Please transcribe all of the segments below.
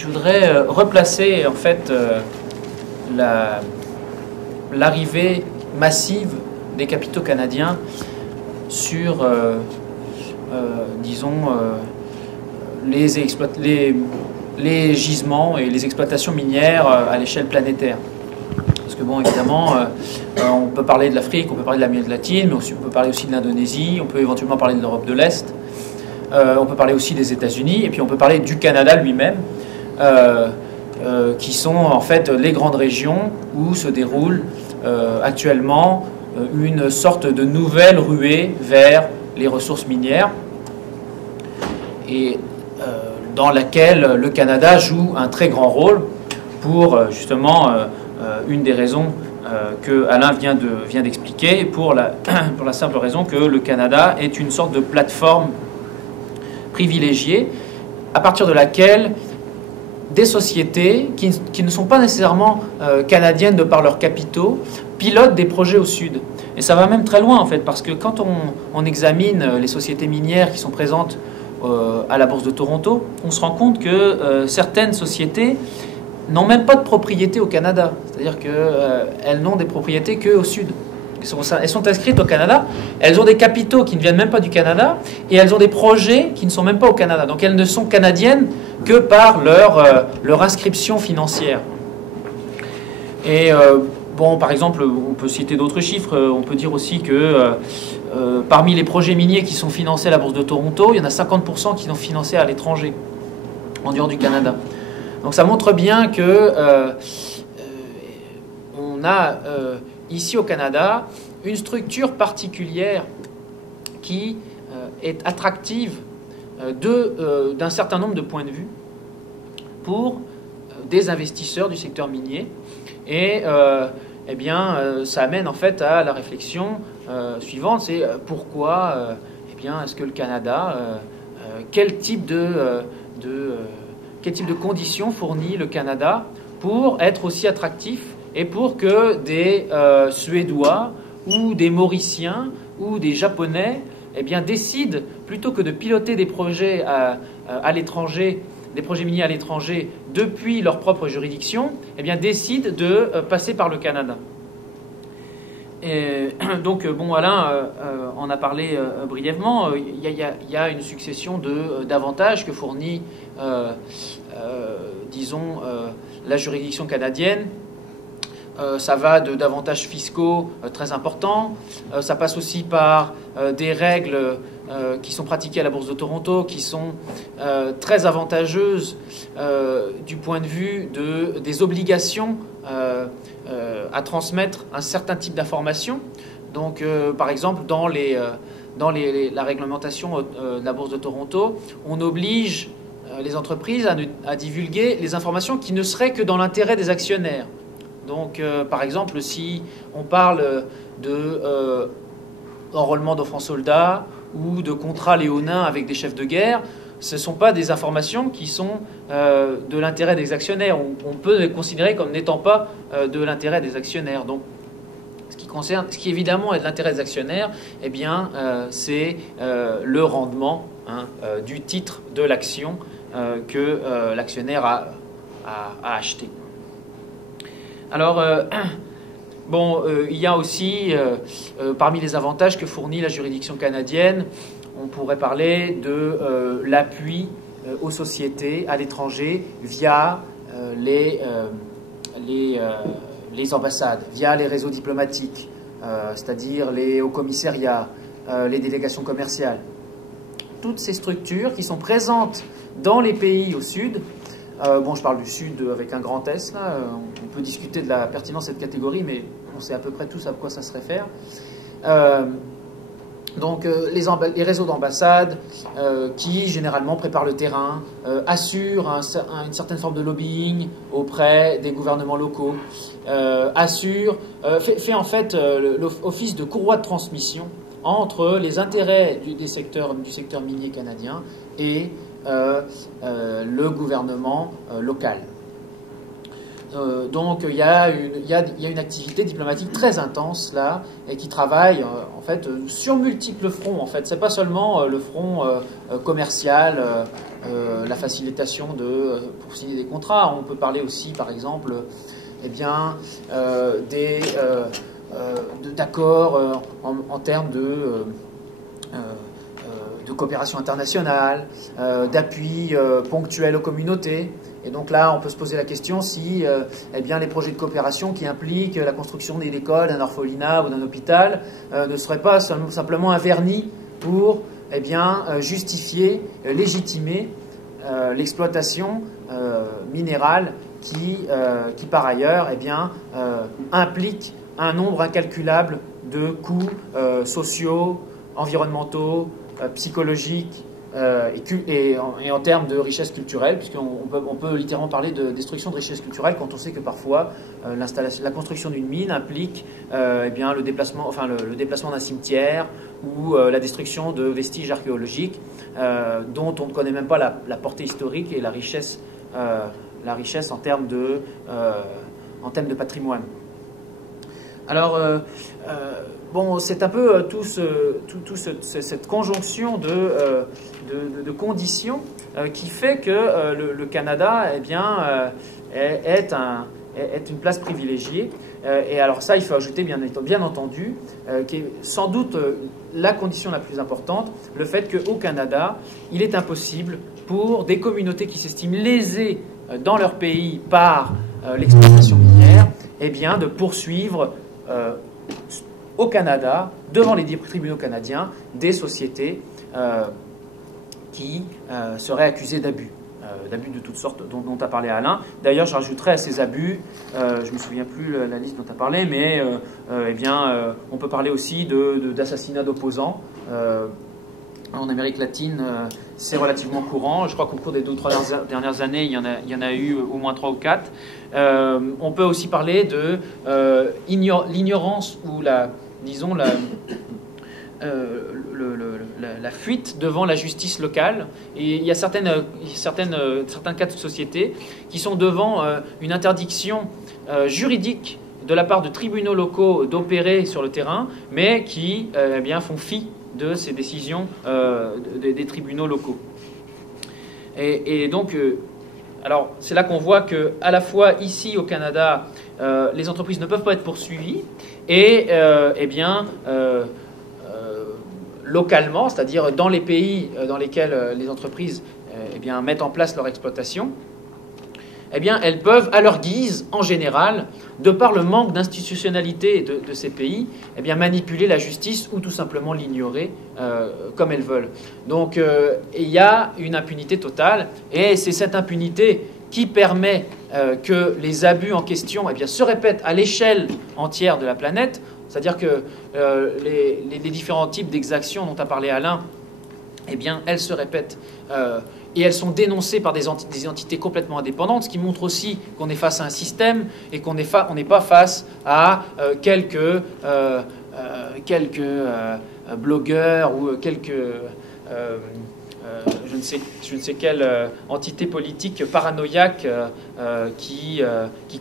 je voudrais replacer en fait l'arrivée massive des capitaux canadiens sur, disons, les gisements et les exploitations minières à l'échelle planétaire. Parce que bon, évidemment, on peut parler de l'Afrique, on peut parler de l'Amérique latine, mais aussi, on peut parler aussi de l'Indonésie, on peut éventuellement parler de l'Europe de l'Est, on peut parler aussi des États-Unis, et puis on peut parler du Canada lui-même, qui sont en fait les grandes régions où se déroule actuellement une sorte de nouvelle ruée vers les ressources minières, et dans laquelle le Canada joue un très grand rôle pour justement une des raisons que Alain vient d'expliquer, pour la simple raison que le Canada est une sorte de plateforme privilégiée à partir de laquelle des sociétés qui ne sont pas nécessairement canadiennes de par leurs capitaux pilotent des projets au sud. Et ça va même très loin en fait, parce que quand on examine les sociétés minières qui sont présentes à la Bourse de Toronto, on se rend compte que certaines sociétés n'ont même pas de propriété au Canada. C'est-à-dire qu'elles n'ont des propriétés qu'au sud. Elles sont inscrites au Canada, elles ont des capitaux qui ne viennent même pas du Canada, et elles ont des projets qui ne sont même pas au Canada. Donc elles ne sont canadiennes que par leur inscription financière. Et bon, par exemple, on peut citer d'autres chiffres. On peut dire aussi que parmi les projets miniers qui sont financés à la Bourse de Toronto, il y en a 50% qui sont financés à l'étranger, en dehors du Canada. Donc ça montre bien que on a ici au Canada une structure particulière qui est attractive d'un certain nombre de points de vue pour des investisseurs du secteur minier. Et eh bien, ça amène en fait à la réflexion suivante, c'est pourquoi eh bien, est-ce que le Canada, quel type de conditions fournit le Canada pour être aussi attractif et pour que des Suédois ou des Mauriciens ou des Japonais eh bien, décident, plutôt que de piloter des projets à l'étranger, des projets miniers à l'étranger depuis leur propre juridiction, eh bien, décident de passer par le Canada. Et donc, bon, Alain en a parlé brièvement. Il y a une succession d'avantages que fournit, disons, la juridiction canadienne. Ça va d'avantages fiscaux très importants. Ça passe aussi par des règles qui sont pratiquées à la Bourse de Toronto, qui sont très avantageuses du point de vue des obligations à transmettre un certain type d'informations. Donc, par exemple, dans la réglementation de la Bourse de Toronto, on oblige les entreprises à divulguer les informations qui ne seraient que dans l'intérêt des actionnaires. Donc, par exemple, si on parle d'enrôlement d'enfants soldats ou de contrats léonins avec des chefs de guerre, ce ne sont pas des informations qui sont de l'intérêt des actionnaires. On peut les considérer comme n'étant pas de l'intérêt des actionnaires. Donc, ce qui évidemment est de l'intérêt des actionnaires, eh bien, c'est le rendement du titre de l'action que l'actionnaire a acheté. Alors, bon, il y a aussi, parmi les avantages que fournit la juridiction canadienne, on pourrait parler de l'appui aux sociétés à l'étranger via les ambassades, via les réseaux diplomatiques, c'est-à-dire les hauts commissariats, les délégations commerciales. Toutes ces structures qui sont présentes dans les pays au sud. Bon, je parle du Sud avec un grand S, là. On peut discuter de la pertinence de cette catégorie, mais on sait à peu près tous à quoi ça se réfère. Donc, les réseaux d'ambassades qui, généralement, préparent le terrain, assurent une certaine forme de lobbying auprès des gouvernements locaux, fait en fait l'office de courroie de transmission entre les intérêts du secteur minier canadien et le gouvernement local. Donc il y a une activité diplomatique très intense là et qui travaille en fait sur multiples fronts. En fait, c'est pas seulement le front commercial, la facilitation pour signer des contrats. On peut parler aussi, par exemple, d'accords en termes de coopération internationale, d'appui ponctuel aux communautés. Et donc là, on peut se poser la question si les projets de coopération qui impliquent la construction d'une école, d'un orphelinat ou d'un hôpital ne seraient pas simplement un vernis pour justifier, légitimer l'exploitation minérale qui par ailleurs implique un nombre incalculable de coûts sociaux, environnementaux, psychologiques et en termes de richesse culturelle, puisqu'on peut littéralement parler de destruction de richesse culturelle quand on sait que parfois la construction d'une mine implique le déplacement d'un cimetière ou la destruction de vestiges archéologiques dont on ne connaît même pas la portée historique et la richesse en termes de patrimoine. Alors, c'est un peu cette conjonction de conditions qui fait que le Canada est une place privilégiée. Et alors ça, il faut ajouter bien entendu, qui est sans doute la condition la plus importante, le fait qu'au Canada, il est impossible pour des communautés qui s'estiment lésées dans leur pays par l'exploitation minière, de poursuivre au Canada, devant les tribunaux canadiens, des sociétés qui seraient accusées d'abus de toutes sortes dont a parlé Alain. D'ailleurs, je rajouterais à ces abus, je ne me souviens plus la liste dont tu as parlé, mais on peut parler aussi d'assassinats d'opposants. En Amérique latine, c'est relativement courant. Je crois qu'au cours des 2 ou 3 dernières années, il y en a eu au moins 3 ou 4. On peut aussi parler de l'ignorance ou la fuite devant la justice locale. Et il y a certains cas de société qui sont devant une interdiction juridique de la part de tribunaux locaux d'opérer sur le terrain, mais qui font fi de ces décisions des tribunaux locaux. Et donc, alors c'est là qu'on voit que à la fois ici au Canada, les entreprises ne peuvent pas être poursuivies, et localement, c'est-à-dire dans les pays dans lesquels les entreprises mettent en place leur exploitation, elles peuvent, à leur guise, en général, de par le manque d'institutionnalité de ces pays, manipuler la justice ou tout simplement l'ignorer comme elles veulent. Donc, il y a une impunité totale, et c'est cette impunité qui permet que les abus en question se répètent à l'échelle entière de la planète. C'est-à-dire que les différents types d'exactions dont a parlé Alain, elles se répètent et elles sont dénoncées par des entités complètement indépendantes, ce qui montre aussi qu'on est face à un système et qu'on n'est pas face à quelques blogueurs ou quelques je ne sais quelle entité politique paranoïaque qui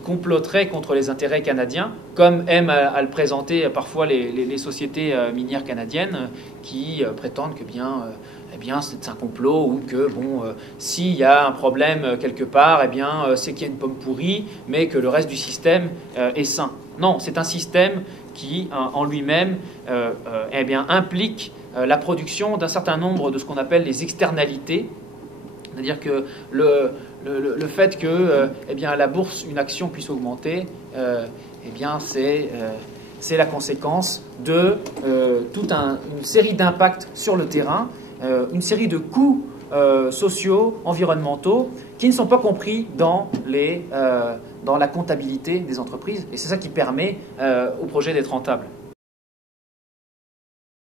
comploterait contre les intérêts canadiens, comme aiment à le présenter parfois les sociétés minières canadiennes qui prétendent que c'est un complot, ou que s'il y a un problème quelque part, c'est qu'il y a une pomme pourrie, mais que le reste du système est sain. Non, c'est un système qui, en lui-même, implique la production d'un certain nombre de ce qu'on appelle les externalités. C'est-à-dire que le fait que à la bourse, une action puisse augmenter, c'est la conséquence de toute une série d'impacts sur le terrain, une série de coûts sociaux, environnementaux, qui ne sont pas compris dans la comptabilité des entreprises. Et c'est ça qui permet au projet d'être rentable.